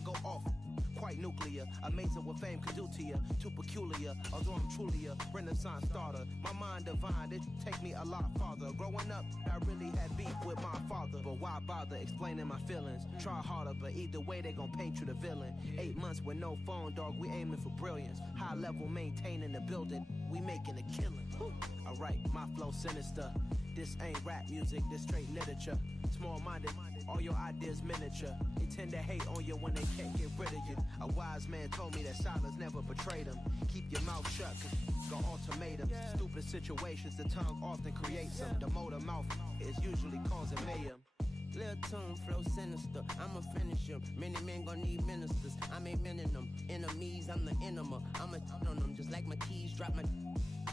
finna go off. Quite nuclear, amazing what fame could do to you. Too peculiar, although I'm truly a Renaissance starter. My mind divine, it take me a lot farther. Growing up, I really had beef with my father, but why bother explaining my feelings? Try harder, but either way they gon' paint you the villain. 8 months with no phone, dog, we aiming for brilliance. High level maintaining the building, we making a killing. Alright, my flow sinister. This ain't rap music, this straight literature. Small-minded, all your ideas miniature. They tend to hate on you when they can't get rid of you. A wise man told me that silence never betrayed him. Keep your mouth shut, cause got ultimatums. Stupid situations, the tongue often creates them. The motor mouth is usually causing mayhem. Lil' tune, flow sinister, I'ma finish him. Many men gon' need ministers, I'm aiming them. Enemies, I'm the enema, I'ma on them. Just like my keys, drop my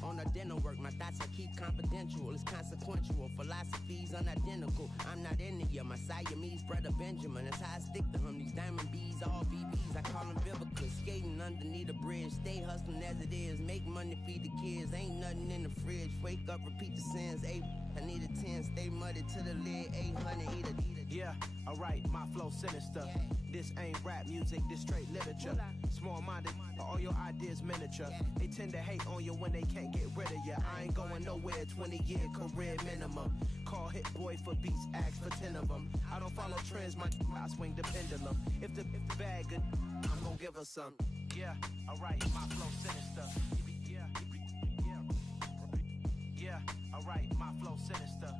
on a dinner work. My thoughts I keep confidential, it's consequential. Philosophies unidentical, I'm not into ya. My Siamese brother Benjamin, that's how I stick to him. These diamond bees, all BBs, I call them Vivica. Skating underneath the bridge, stay hustling as it is. Make money, feed the kids, ain't nothing in the fridge. Wake up, repeat the sins, I need a 10, stay muddy to the lid, 800, eat a. Yeah, alright, my flow sinister. This ain't rap music, this straight literature. Small-minded, all your ideas miniature. They tend to hate on you when they can't get rid of you. I ain't going nowhere, 20-year career minimum. Call Hit Boy for beats, ask for 10 of them. I don't follow trends, I swing the pendulum. If the bag good, I'm gonna give her some. Yeah, alright, my flow sinister. Yeah, alright, my flow sinister.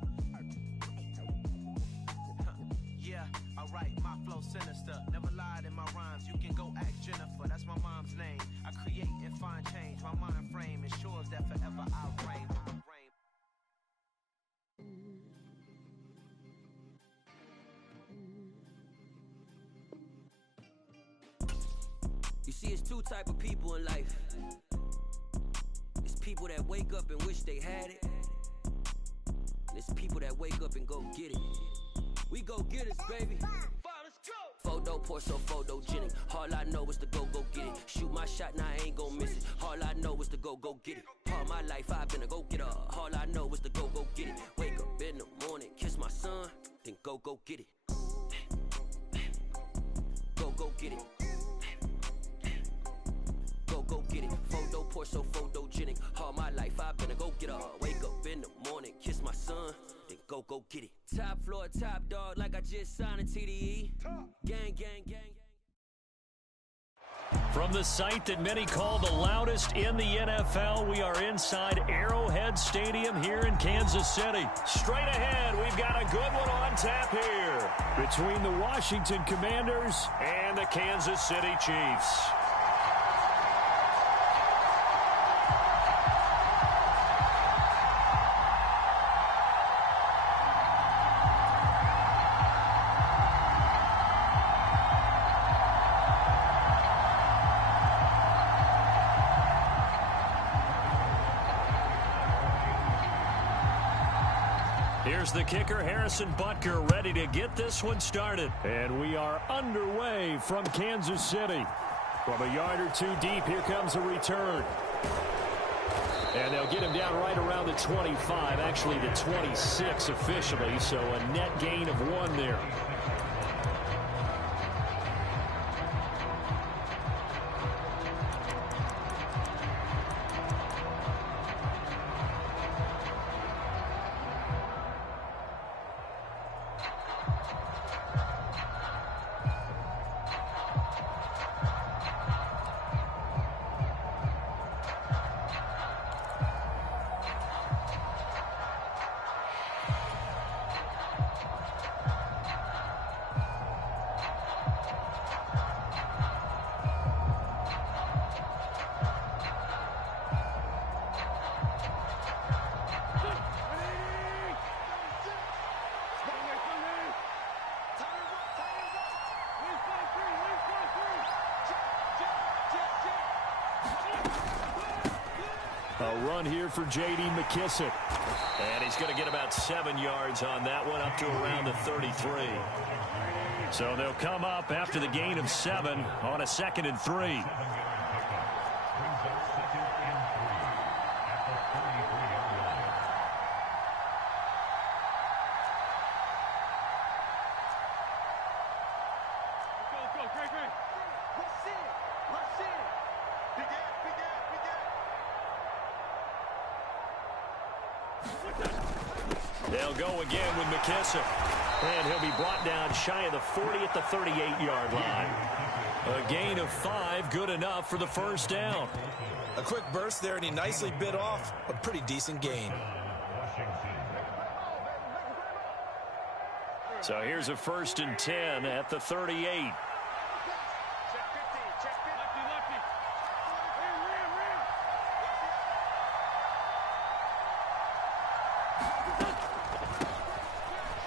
Yeah, alright, my flow sinister. Never lied in my rhymes, you can go ask Jennifer. That's my mom's name. I create and find change. My mind frame ensures that forever I'll reign. You see, it's two type of people in life. It's people that wake up and wish they had it. And it's people that wake up and go get it. We go get it, baby. Photo poor so photogenic. All I know is to go get it. Shoot my shot, now I ain't gon' miss it. All I know is to go get it. All my life I've been a go-getter. All I know is to go get it. Wake up in the morning, kiss my son, then go get it. Go get it. Go get it. Photo poor so photogenic. All my life I've been a go-getter. Wake up in the morning, kiss my son, then go get it. Top floor, top dog, like I just signed a TDE. Gang, gang, gang, gang. From the site that many call the loudest in the NFL, we are inside Arrowhead Stadium here in Kansas City. Straight ahead, we've got a good one on tap here between the Washington Commanders and the Kansas City Chiefs. Here's the kicker, Harrison Butker, ready to get this one started. And we are underway from Kansas City. From a yard or two deep, here comes a return. And they'll get him down right around the 25, actually the 26 officially, so a net gain of 1 there. A run here for J.D. McKissick. And he's going to get about 7 yards on that one, up to around the 33. So they'll come up after the gain of 7 on a 2nd and 3. Go, Great. They'll go again with McKissick. And he'll be brought down shy of the 40 at the 38-yard line. A gain of 5, good enough for the first down. A quick burst there, and he nicely bit off a pretty decent gain. So here's a 1st and 10 at the 38.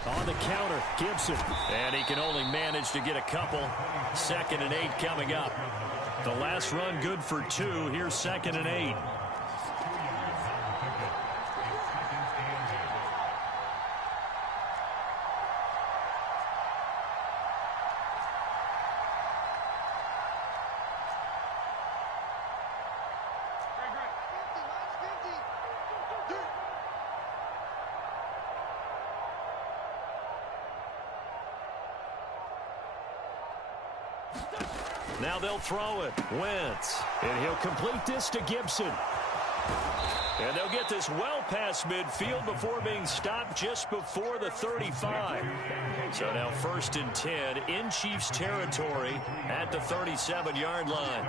On the counter, Gibson. And he can only manage to get a couple. 2nd and 8 coming up. The last run good for 2. Here's 2nd and 8. Now they'll throw it. Wentz. And he'll complete this to Gibson. And they'll get this well past midfield before being stopped just before the 35. So now 1st and 10 in Chiefs territory at the 37-yard line.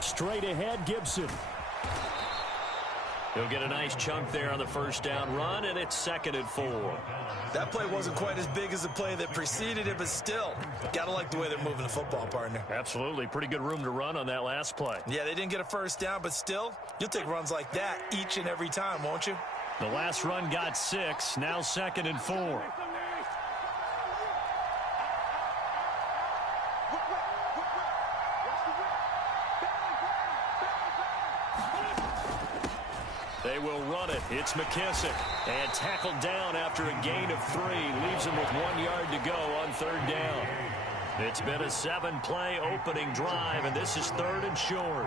Straight ahead, Gibson. He'll get a nice chunk there on the first down run, and it's 2nd and 4. That play wasn't quite as big as the play that preceded it, but still, got to like the way they're moving the football, partner. Absolutely. Pretty good room to run on that last play. Yeah, they didn't get a first down, but still, you'll take runs like that each and every time, won't you? The last run got 6, now 2nd and 4. They will run it. It's McKissick. And tackled down after a gain of 3. Leaves him with 1 yard to go on 3rd down. It's been a 7-play opening drive, and this is 3rd and short.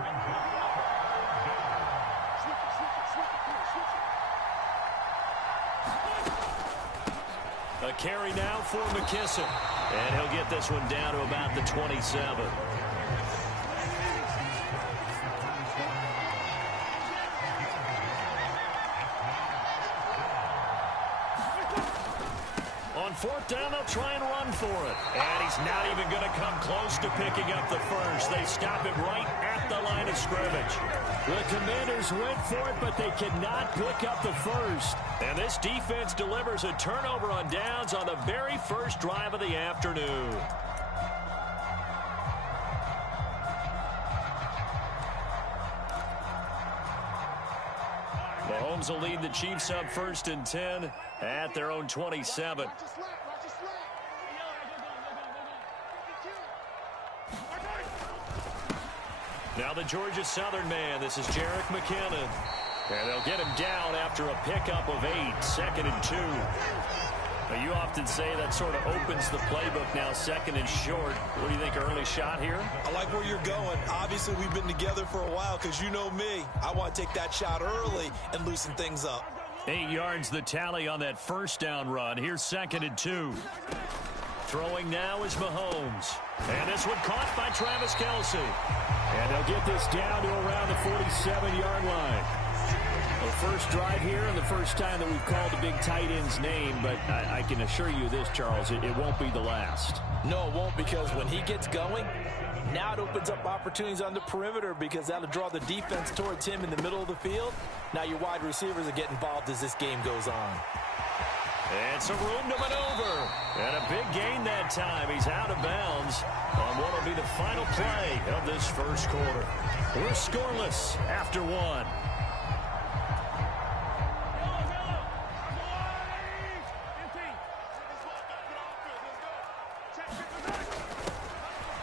A carry now for McKissick. And he'll get this one down to about the 27. On 4th down, they'll try and run for it. And he's not even going to come close to picking up the first. They stop him right at the line of scrimmage. The Commanders went for it, but they cannot pick up the first. And this defense delivers a turnover on downs on the very first drive of the afternoon. Mahomes will lead the Chiefs up 1st and 10 at their own 27. Now the Georgia Southern man. This is Jerick McKinnon. And they'll get him down after a pickup of 8. 2nd and 2. Now you often say that sort of opens the playbook now, 2nd and short. What do you think, early shot here? I like where you're going. Obviously, we've been together for a while because you know me. I want to take that shot early and loosen things up. 8 yards the tally on that first down run. Here's 2nd and 2. Throwing now is Mahomes. And this one caught by Travis Kelce. And they'll get this down to around the 47-yard line. The first drive here and the first time that we've called a big tight end's name, but I can assure you this, Charles, it won't be the last. No, it won't, because when he gets going, now it opens up opportunities on the perimeter because that'll draw the defense towards him in the middle of the field. Now your wide receivers will get involved as this game goes on. And some room to maneuver. And a big gain that time. He's out of bounds on what will be the final play of this first quarter. We're scoreless after 1.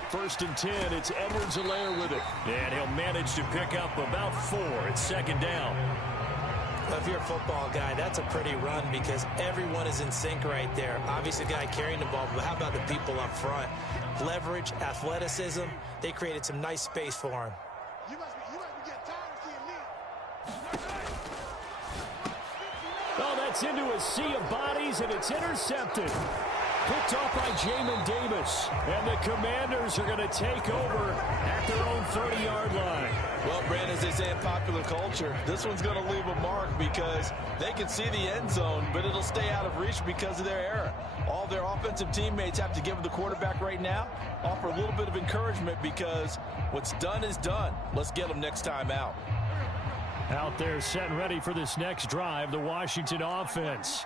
1st and 10. It's Edwards-Helaire with it. And he'll manage to pick up about 4. It's 2nd down. Well, if you're a football guy, that's a pretty run because everyone is in sync right there. Obviously, the guy carrying the ball, but how about the people up front? Leverage, athleticism. They created some nice space for him. You must be getting tired of seeing me. Oh, that's into a sea of bodies, and it's intercepted. Picked off by Jamin Davis. And the Commanders are going to take over at their own 30-yard line. Well, Brandon, as they say in popular culture, this one's going to leave a mark because they can see the end zone, but it'll stay out of reach because of their error. All their offensive teammates have to give the quarterback right now, offer a little bit of encouragement because what's done is done. Let's get them next time out. Out there set and ready for this next drive, the Washington offense.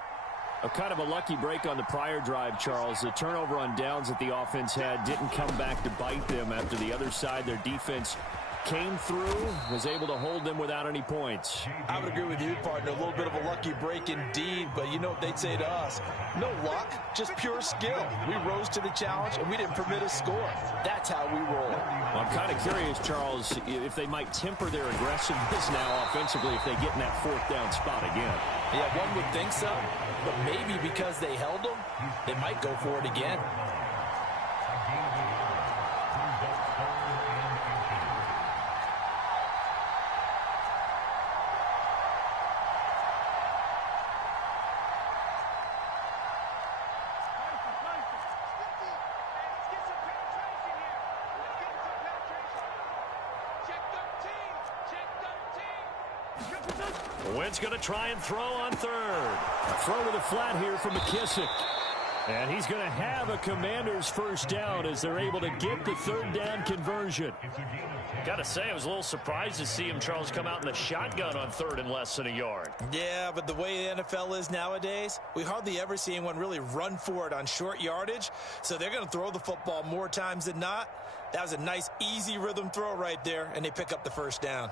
A kind of a lucky break on the prior drive, Charles. The turnover on downs that the offense had didn't come back to bite them after the other side. Their defense came through, was able to hold them without any points. I would agree with you, partner. A little bit of a lucky break indeed, but you know what they'd say to us? No luck, just pure skill. We rose to the challenge, and we didn't permit a score. That's how we roll. Well, I'm kind of curious, Charles, if they might temper their aggressiveness now offensively if they get in that fourth down spot again. Yeah, one would think so, but maybe because they held them, they might go for it again. Wynn's going to try and throw on third. A throw to the flat here from McKissick. And he's going to have a Commanders first down as they're able to get the third down conversion. Got to say, I was a little surprised to see him, Charles, come out in the shotgun on third and less than a yard. Yeah, but the way the NFL is nowadays, we hardly ever see anyone really run for it on short yardage. So they're going to throw the football more times than not. That was a nice, easy rhythm throw right there, and they pick up the first down.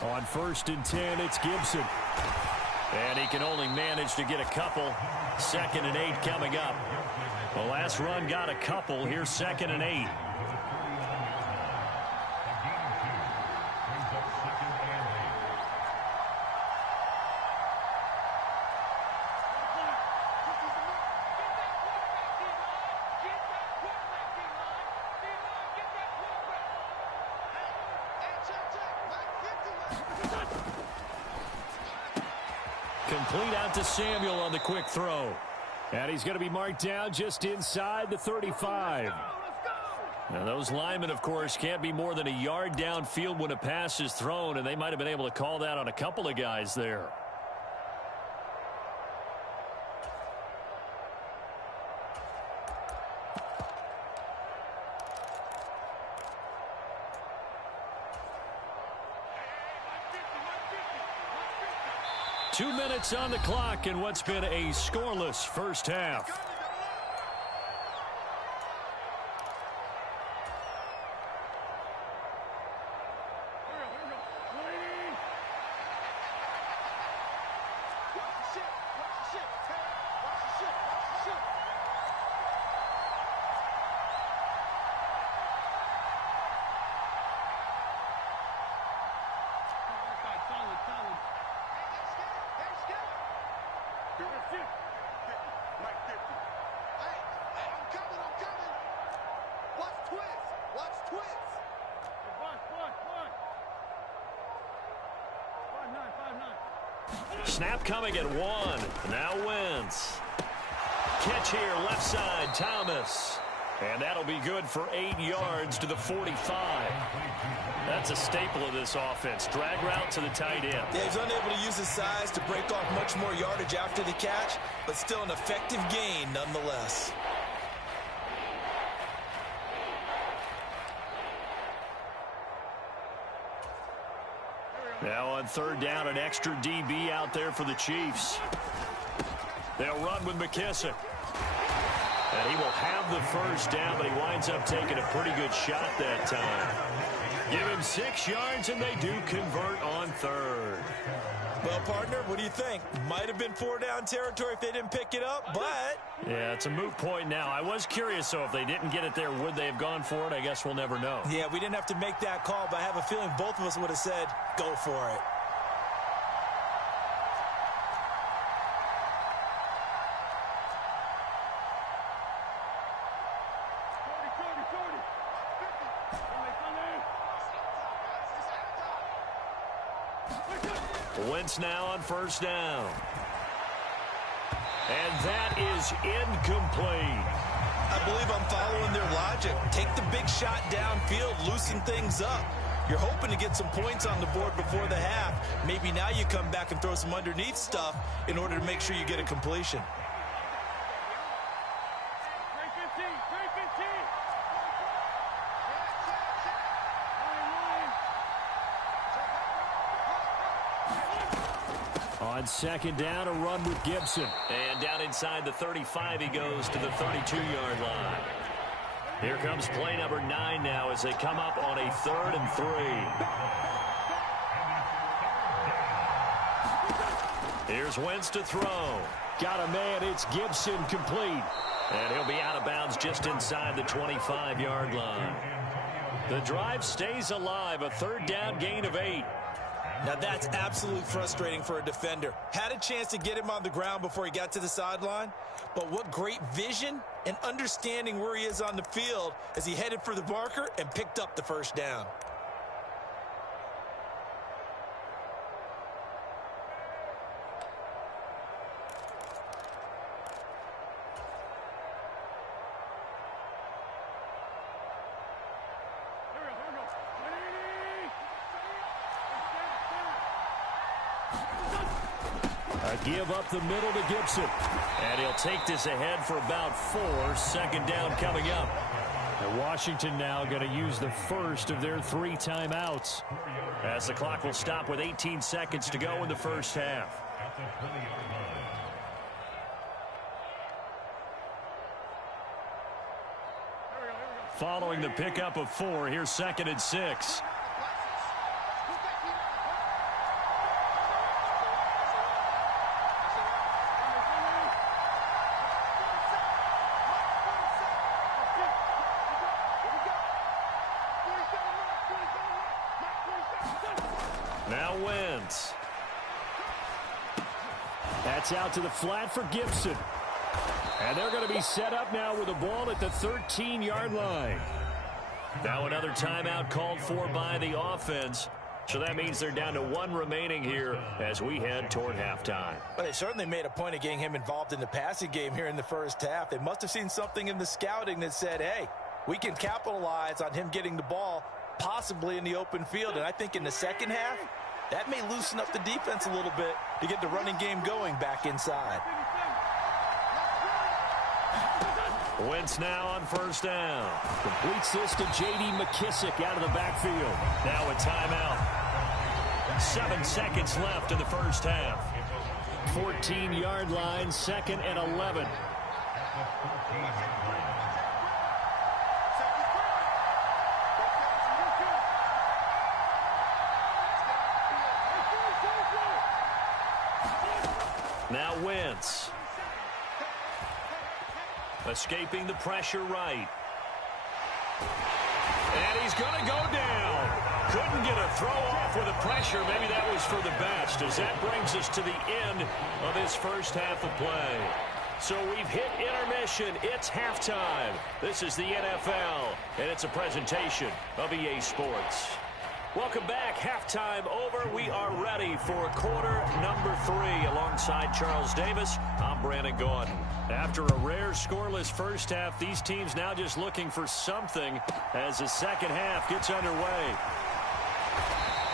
On 1st and 10, it's Gibson. And he can only manage to get a couple. 2nd and 8 coming up. The last run got a couple. Here's 2nd and 8. Complete out to Samuel on the quick throw. And he's going to be marked down just inside the 35. Now those linemen, of course, can't be more than a yard downfield when a pass is thrown, and they might have been able to call that on a couple of guys there. Two minutes on the clock in what's been a scoreless first half. Snap coming at 1. Now wins. Catch here, left side, Thomas. And that'll be good for 8 yards to the 45. That's a staple of this offense. Drag route to the tight end. Yeah, he's unable to use his size to break off much more yardage after the catch, but still an effective gain nonetheless. Now on 3rd down, an extra DB out there for the Chiefs. They'll run with McKissick. And he will have the first down, but he winds up taking a pretty good shot that time. Give him 6 yards, and they do convert on 3rd. Well, partner, what do you think? Might have been 4-down territory if they didn't pick it up, but... Yeah, it's a moot point now. I was curious, though, if they didn't get it there, would they have gone for it? I guess we'll never know. Yeah, we didn't have to make that call, but I have a feeling both of us would have said, go for it. Wentz now on first down. And that is incomplete. I believe I'm following their logic. Take the big shot downfield, loosen things up. You're hoping to get some points on the board before the half. Maybe now you come back and throw some underneath stuff in order to make sure you get a completion. On second down, a run with Gibson. And down inside the 35, he goes to the 32-yard line. Here comes play number 9 now as they come up on a 3rd and 3. Here's Wentz to throw. Got a man, it's Gibson, complete. And he'll be out of bounds just inside the 25-yard line. The drive stays alive, a 3rd down gain of 8. Now that's absolutely frustrating for a defender. Had a chance to get him on the ground before he got to the sideline, but what great vision and understanding where he is on the field as he headed for the marker and picked up the first down. Give up the middle to Gibson. And he'll take this ahead for about 4. 2nd down coming up. And Washington now going to use the first of their 3 timeouts, as the clock will stop with 18 seconds to go in the first half. Following the pickup of 4, here's 2nd and 6. Now Wentz. That's out to the flat for Gibson. And they're going to be set up now with the ball at the 13-yard line. Now another timeout called for by the offense. So that means they're down to 1 remaining here as we head toward halftime. Well, they certainly made a point of getting him involved in the passing game here in the first half. They must have seen something in the scouting that said, hey, we can capitalize on him getting the ball possibly in the open field. And I think in the second half, that may loosen up the defense a little bit to get the running game going back inside. Wentz now on first down. Completes this to J.D. McKissick out of the backfield. Now a timeout. 7 seconds left in the first half. 14-yard line, 2nd and 11. Now Wentz. Escaping the pressure right. And he's going to go down. Couldn't get a throw off with the pressure. Maybe that was for the best, as that brings us to the end of this first half of play. So we've hit intermission. It's halftime. This is the NFL, and it's a presentation of EA Sports. Welcome back. Halftime over. We are ready for quarter number 3. Alongside Charles Davis, I'm Brandon Gordon. After a rare scoreless first half, these teams now just looking for something as the second half gets underway.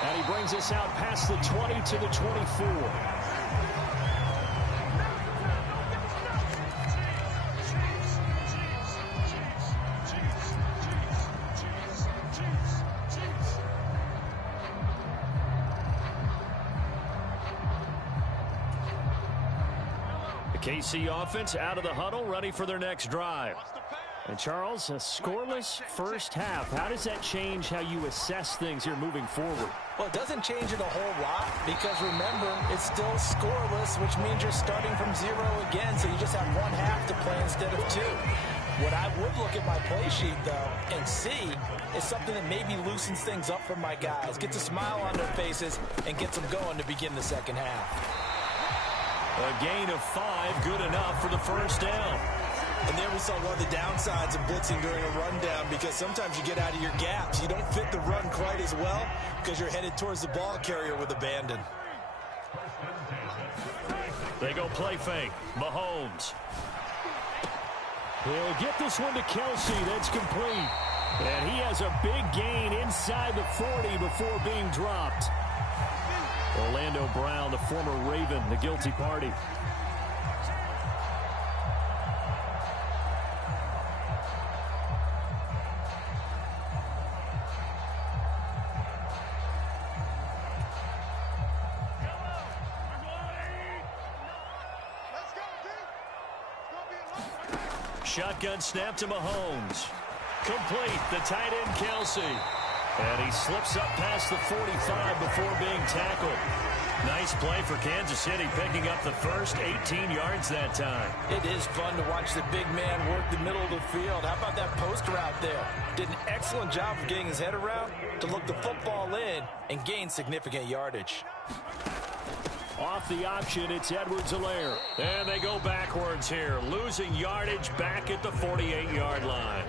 And he brings us out past the 20 to the 24. KC offense out of the huddle, ready for their next drive. And Charles, a scoreless first half. How does that change how you assess things here moving forward? Well, it doesn't change it a whole lot because, remember, it's still scoreless, which means you're starting from 0 again, so you just have 1 half to play instead of 2. What I would look at my play sheet, though, and see is something that maybe loosens things up for my guys, gets a smile on their faces, and gets them going to begin the second half. A gain of 5, good enough for the first down. And there we saw one of the downsides of blitzing during a rundown, because sometimes you get out of your gaps. You don't fit the run quite as well because you're headed towards the ball carrier with abandon. They go play fake. Mahomes. He'll get this one to Kelsey. That's complete. And he has a big gain inside the 40 before being dropped. Orlando Brown, the former Raven, the guilty party. Shotgun snap to Mahomes. Complete. The tight end, Kelsey. And he slips up past the 45 before being tackled. Nice play for Kansas City, picking up the first 18 yards that time. It is fun to watch the big man work the middle of the field. How about that post route there? Did an excellent job of getting his head around to look the football in and gain significant yardage. Off the option, it's Edwards-Helaire. And they go backwards here, losing yardage back at the 48-yard line.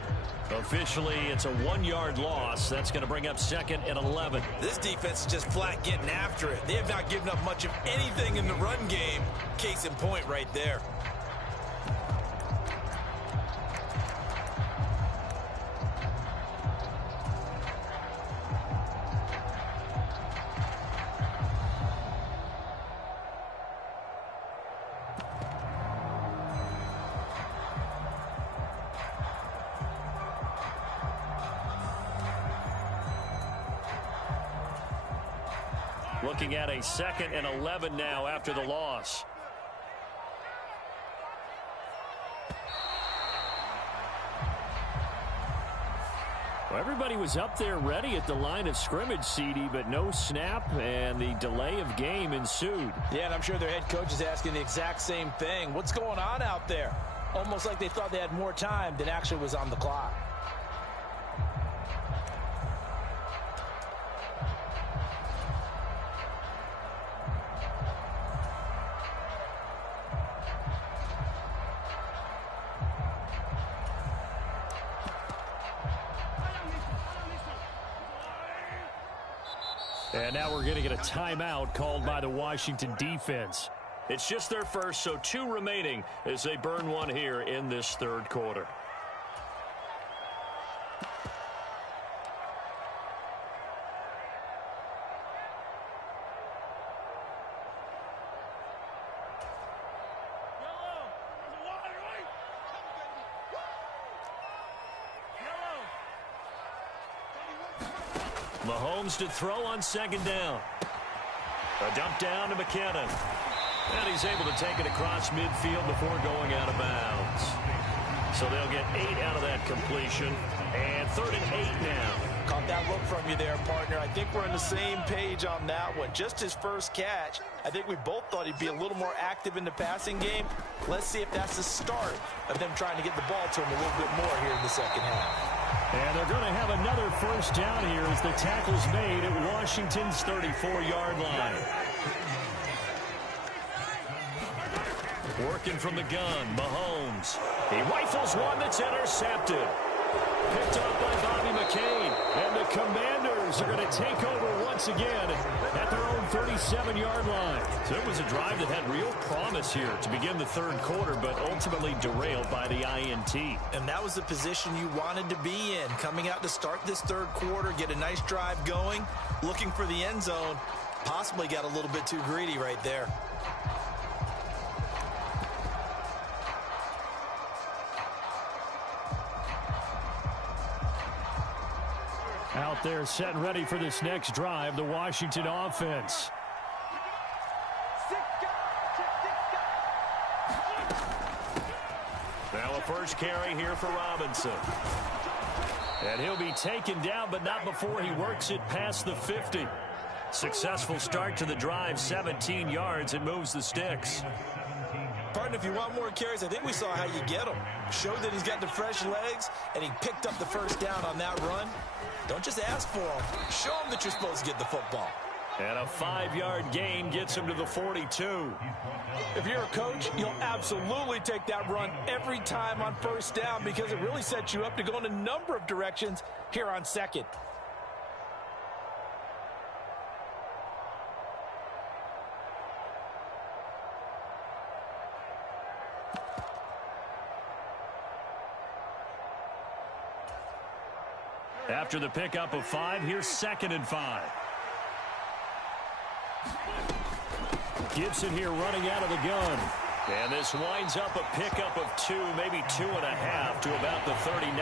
Officially, it's a 1-yard loss. That's going to bring up 2nd and 11. This defense is just flat getting after it. They have not given up much of anything in the run game. Case in point right there. Looking at a 2nd and 11 now after the loss. Well, everybody was up there ready at the line of scrimmage, CD, but no snap, and the delay of game ensued. Yeah, and I'm sure their head coach is asking the exact same thing. What's going on out there? Almost like they thought they had more time than actually was on the clock. And now we're going to get a timeout called by the Washington defense. It's just their first, so 2 remaining as they burn one here in this 3rd quarter. Mahomes to throw on 2nd down. A dump down to McKinnon. And he's able to take it across midfield before going out of bounds. So they'll get 8 out of that completion. And 3rd and 8 now. Caught that look from you there, partner. I think we're on the same page on that one. Just his first catch. I think we both thought he'd be a little more active in the passing game. Let's see if that's the start of them trying to get the ball to him a little bit more here in the 2nd half. And they're going to have another first down here as the tackle's made at Washington's 34-yard line. Working from the gun, Mahomes. He rifles one that's intercepted. Picked up by Bobby McCain. And the Commanders are going to take over once again at their own 37-yard line. So it was a drive that had real promise here to begin the 3rd quarter, but ultimately derailed by the INT. And that was the position you wanted to be in. Coming out to start this 3rd quarter, get a nice drive going, looking for the end zone. Possibly got a little bit too greedy right there. Out there set and ready for this next drive, the Washington offense. Now a first carry here for Robinson. And he'll be taken down, but not before he works it past the 50. Successful start to the drive, 17 yards, and moves the sticks. Partner, if you want more carries, I think we saw how you get them. Showed that he's got the fresh legs, and he picked up the first down on that run. Don't just ask for them. Show them that you're supposed to get the football. And a 5-yard gain gets him to the 42. If you're a coach, you'll absolutely take that run every time on first down because it really sets you up to go in a number of directions here on second. After the pickup of 5, here's 2nd and 5. Gibson here running out of the gun. And this winds up a pickup of 2, maybe 2.5 to about the 39.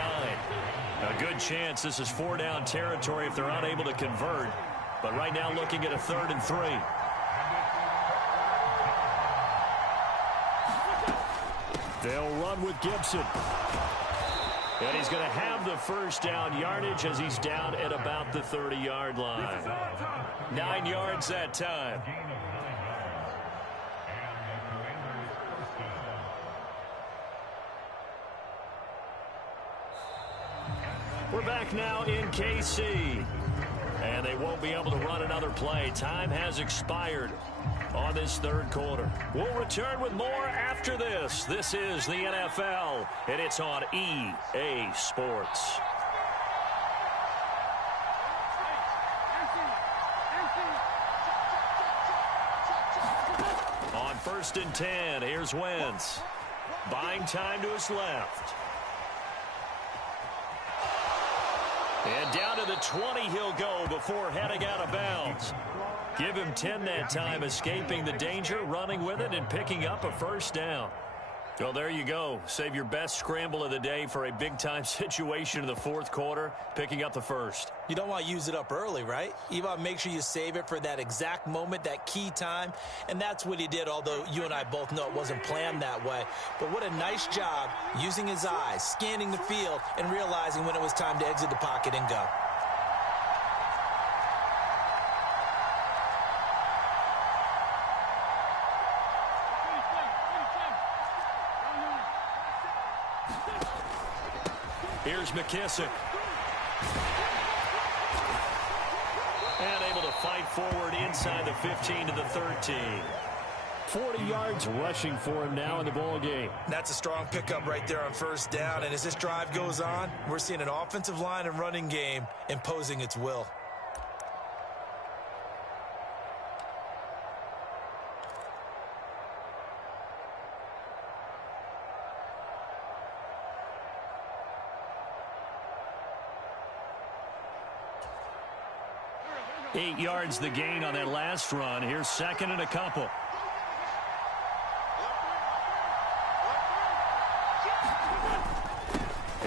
A good chance this is 4-down territory if they're unable to convert. But right now looking at a 3rd and 3. They'll run with Gibson. And he's going to have the first down yardage as he's down at about the 30-yard line. 9 yards that time. We're back now in KC. And they won't be able to run another play. Time has expired on this 3rd quarter. We'll return with more after this. This is the NFL, and it's on EA Sports. On 1st and 10, here's Wentz. Buying time to his left. And down to the 20 he'll go before heading out of bounds. Give him 10 that time, escaping the danger, running with it, and picking up a first down. Well, there you go. Save your best scramble of the day for a big-time situation in the 4th quarter, picking up the first. You don't want to use it up early, right? You want to make sure you save it for that exact moment, that key time, and that's what he did, although you and I both know it wasn't planned that way. But what a nice job using his eyes, scanning the field, and realizing when it was time to exit the pocket and go. Here's McKissick. And able to fight forward inside the 15 to the 13. 40 yards rushing for him now in the ball game. That's a strong pickup right there on first down. And as this drive goes on, we're seeing an offensive line and running game imposing its will. Eight yards the gain on that last run. Here's 2nd and a couple.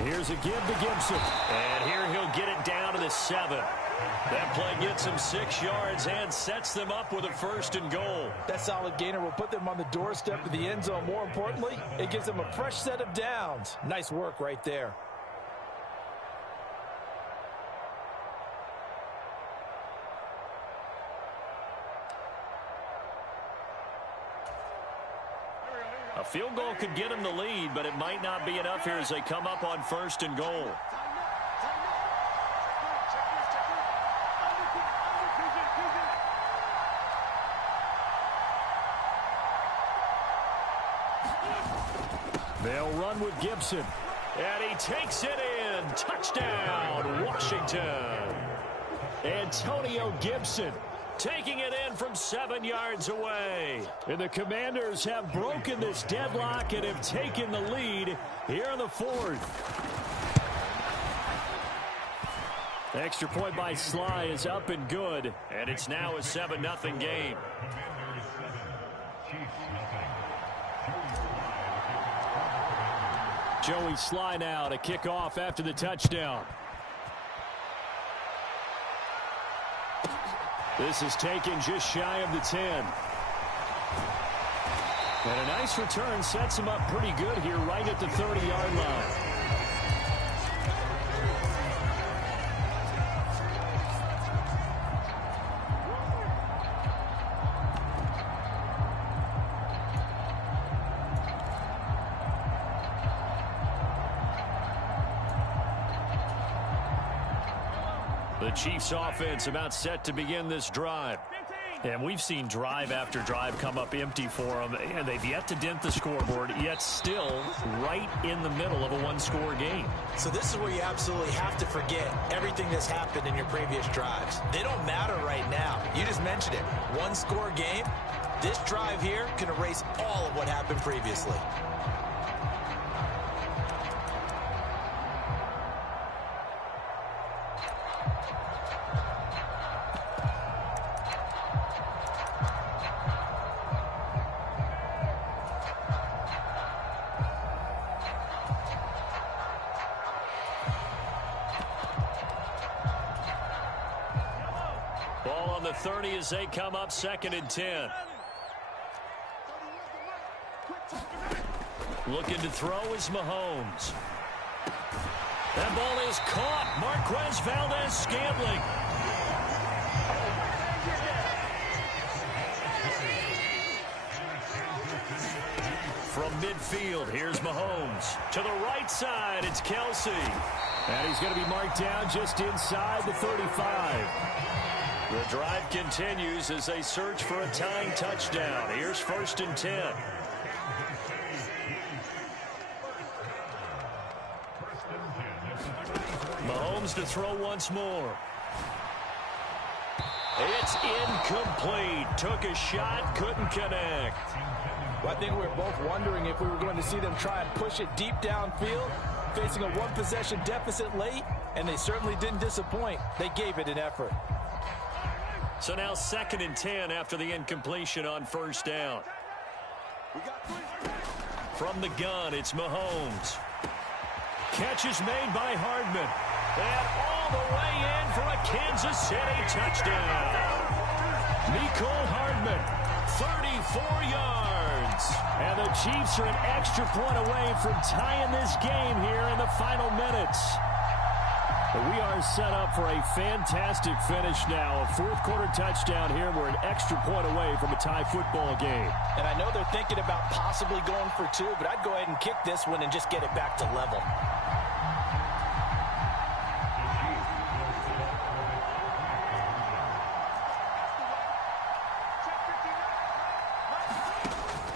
Here's a give to Gibson. And here he'll get it down to the 7. That play gets him 6 yards and sets them up with a 1st and goal. That solid gainer will put them on the doorstep of the end zone. More importantly, it gives them a fresh set of downs. Nice work right there. A field goal could get him the lead, but it might not be enough here as they come up on 1st and goal. They'll run with Gibson. And he takes it in. Touchdown, Washington. Antonio Gibson taking it in from 7 yards away. And the Commanders have broken this deadlock and have taken the lead here in the 4th. Extra point by Sly is up and good. And it's now a 7-0 game. Joey Sly now to kick off after the touchdown. This is taken just shy of the 10. And a nice return sets him up pretty good here right at the 30-yard line. The Chiefs offense about set to begin this drive. And we've seen drive after drive come up empty for them, and they've yet to dent the scoreboard, yet still right in the middle of a one-score game. So this is where you absolutely have to forget everything that's happened in your previous drives. They don't matter right now. You just mentioned it. One-score game. This drive here can erase all of what happened previously. Ball on the 30 as they come up 2nd and 10. Looking to throw is Mahomes. That ball is caught. Marquez Valdez-Scantling. From midfield, here's Mahomes. To the right side, it's Kelsey. And he's going to be marked down just inside the 35. The drive continues as they search for a tying touchdown. Here's 1st and 10. Mahomes to throw once more. It's incomplete. Took a shot, couldn't connect. Well, I think we were both wondering if we were going to see them try and push it deep downfield, facing a one-possession deficit late, and they certainly didn't disappoint. They gave it an effort. So now 2nd and 10 after the incompletion on 1st down. From the gun, it's Mahomes. Catch is made by Hardman. And all the way in for a Kansas City touchdown. Mecole Hardman, 34 yards. And the Chiefs are an extra point away from tying this game here in the final minutes. We are set up for a fantastic finish now. A 4th quarter touchdown here. We're an extra point away from a tie football game. And I know they're thinking about possibly going for 2, but I'd go ahead and kick this one and just get it back to level.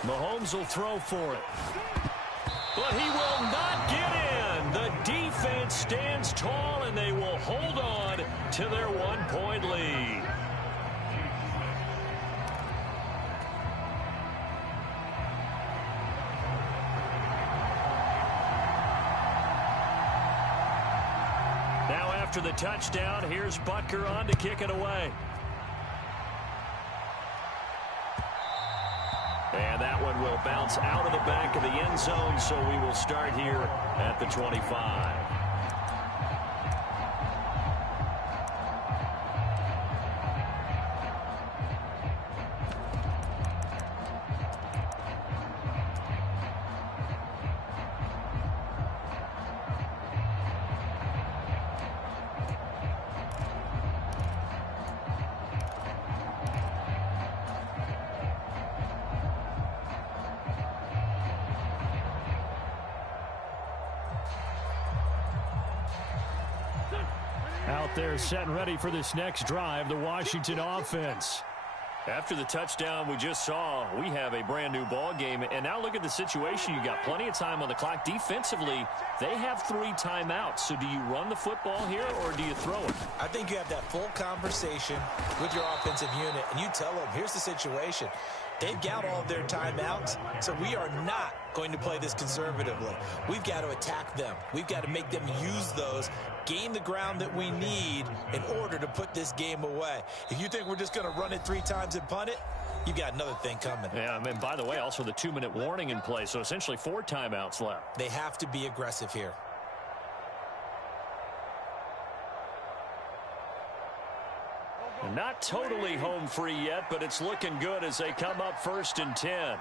Mahomes will throw for it. But he will not get in. The defense stands tall, and they will hold on to their 1-point lead. Now after the touchdown, here's Butker on to kick it away. And that one will bounce out of the back of the end zone, so we will start here at the 25. Out there set and ready for this next drive, the Washington offense. After the touchdown we just saw, we have a brand new ball game. And now look at the situation. You got plenty of time on the clock. Defensively, they have 3 timeouts. So do you run the football here or do you throw it? I think you have that full conversation with your offensive unit, and you tell them, here's the situation. They've got all of their timeouts, so we are not going to play this conservatively. We've got to attack them. We've got to make them use those, gain the ground that we need in order to put this game away. If you think we're just going to run it 3 times and punt it, you got another thing coming. Yeah, and by the way, also the 2-minute warning in play, so essentially 4 timeouts left. They have to be aggressive here. Not totally home free yet, but it's looking good as they come up 1st and 10.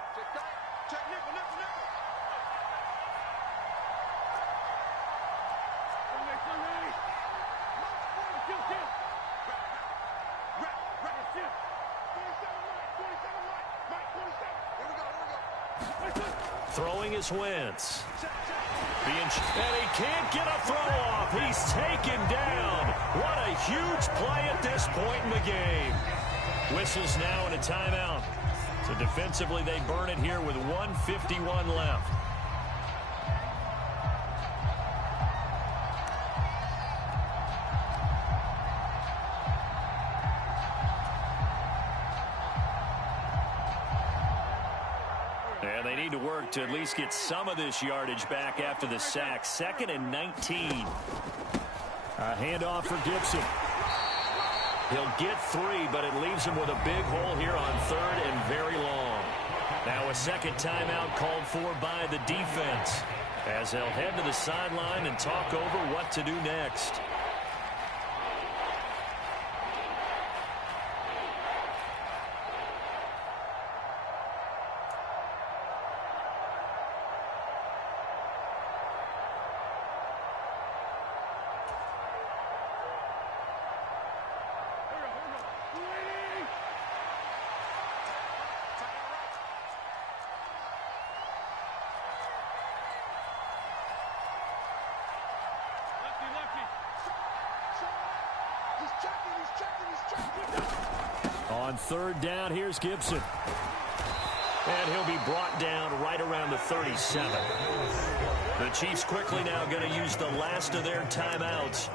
Throwing is Wentz. And he can't get a throw off. He's taken down. What a huge play at this point in the game. Whistles now and a timeout. So defensively, they burn it here with 1:51 left. And they need to work to at least get some of this yardage back after the sack. 2nd and 19. A handoff for Gibson. He'll get 3, but it leaves him with a big hole here on 3rd and very long. Now a second timeout called for by the defense, as they'll head to the sideline and talk over what to do next. On 3rd down, here's Gibson. And he'll be brought down right around the 37. The Chiefs quickly now going to use the last of their timeouts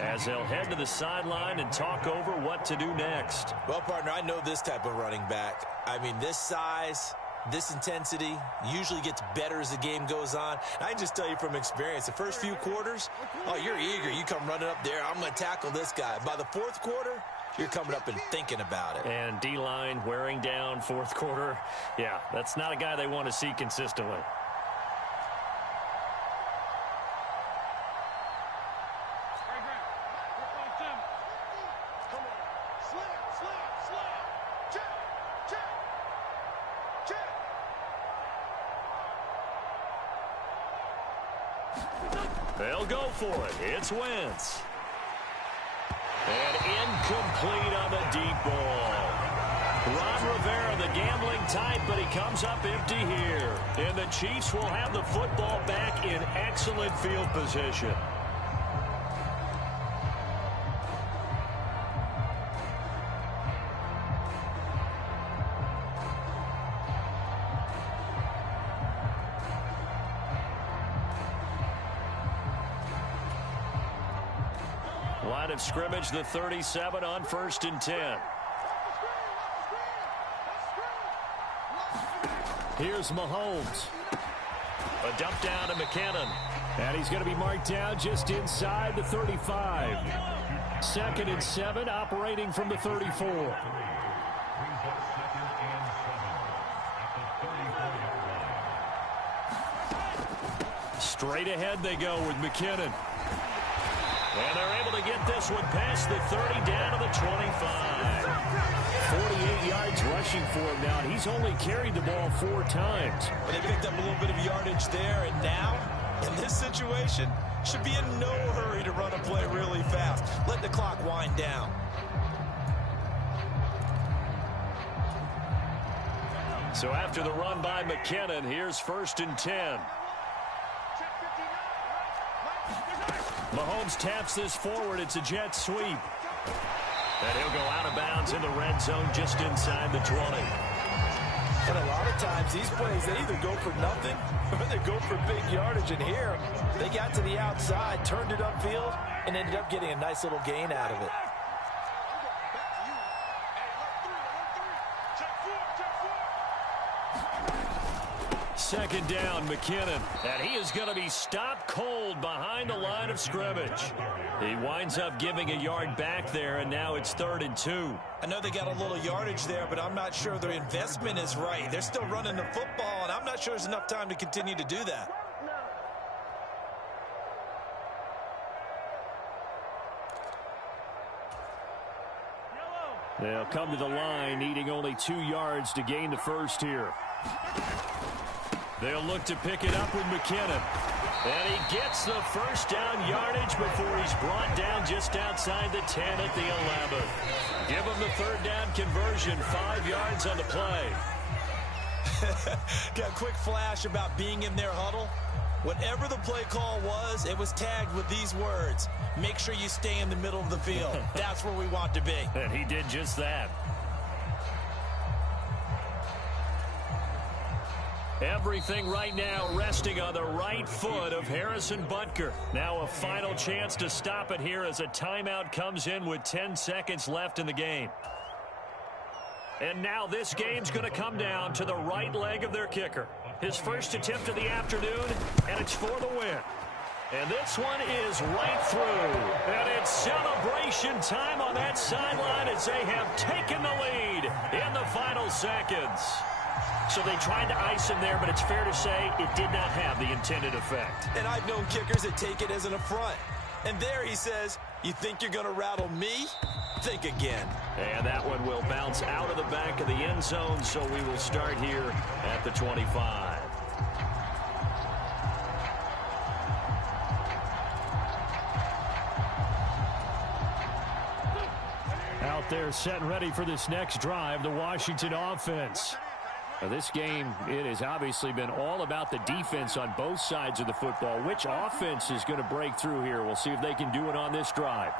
as they'll head to the sideline and talk over what to do next. Well, partner, I know this type of running back. I mean, this size, this intensity usually gets better as the game goes on. I can just tell you from experience, the first few quarters, oh, you're eager. You come running up there, I'm going to tackle this guy. By the 4th quarter, you're coming up and thinking about it. And D-line wearing down 4th quarter. Yeah, that's not a guy they want to see consistently. They'll go for it. It's Wentz. And incomplete on the deep ball. Ron Rivera, the gambling type, but he comes up empty here. And the Chiefs will have the football back in excellent field position. Line of scrimmage, the 37 on 1st and 10. Here's Mahomes. A dump down to McKinnon. And he's going to be marked down just inside the 35. 2nd and 7, operating from the 34. Straight ahead they go with McKinnon. And they're able to get this one past the 30 down to the 25. 48 yards rushing for him now, and he's only carried the ball 4 times. But they picked up a little bit of yardage there, and now, in this situation, should be in no hurry to run a play really fast. Let the clock wind down. So after the run by McKinnon, here's 1st and 10. Mahomes taps this forward. It's a jet sweep. And he'll go out of bounds in the red zone just inside the 20. And a lot of times these plays, they either go for nothing or they go for big yardage. And here, they got to the outside, turned it upfield, and ended up getting a nice little gain out of it. Second down, McKinnon. And he is going to be stopped cold behind the line of scrimmage. He winds up giving a yard back there, and now it's 3rd and 2. I know they got a little yardage there, but I'm not sure their investment is right. They're still running the football, and I'm not sure there's enough time to continue to do that. They'll come to the line, needing only 2 yards to gain the first here. They'll look to pick it up with McKinnon. And he gets the first down yardage before he's brought down just outside the 10 at the 11. Give him the 3rd down conversion, 5 yards on the play. Got a quick flash about being in their huddle. Whatever the play call was, it was tagged with these words: make sure you stay in the middle of the field. That's where we want to be. And he did just that. Everything right now resting on the right foot of Harrison Butker. Now a final chance to stop it here as a timeout comes in with 10 seconds left in the game. And now this game's going to come down to the right leg of their kicker. His first attempt of the afternoon, and it's for the win. And this one is right through. And it's celebration time on that sideline as they have taken the lead in the final seconds. So they tried to ice him there, but it's fair to say it did not have the intended effect. And I've known kickers that take it as an affront. And there he says, you think you're going to rattle me? Think again. And that one will bounce out of the back of the end zone, so we will start here at the 25. Out there set and ready for this next drive, the Washington offense. Now this game, it has obviously been all about the defense on both sides of the football. Which offense is going to break through here? We'll see if they can do it on this drive.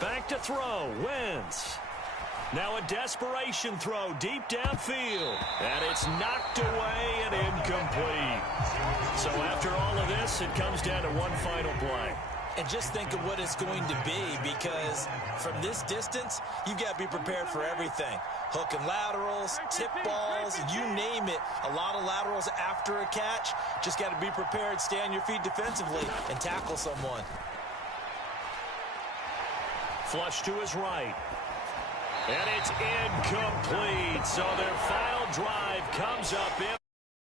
Back to throw, Wentz. Now a desperation throw deep downfield. And it's knocked away and incomplete. So after all of this, it comes down to one final play. And just think of what it's going to be, because from this distance, you've got to be prepared for everything. Hook and laterals, tip balls, you name it. A lot of laterals after a catch. Just got to be prepared, stay on your feet defensively, and tackle someone. Flush to his right. And it's incomplete. So their final drive comes up in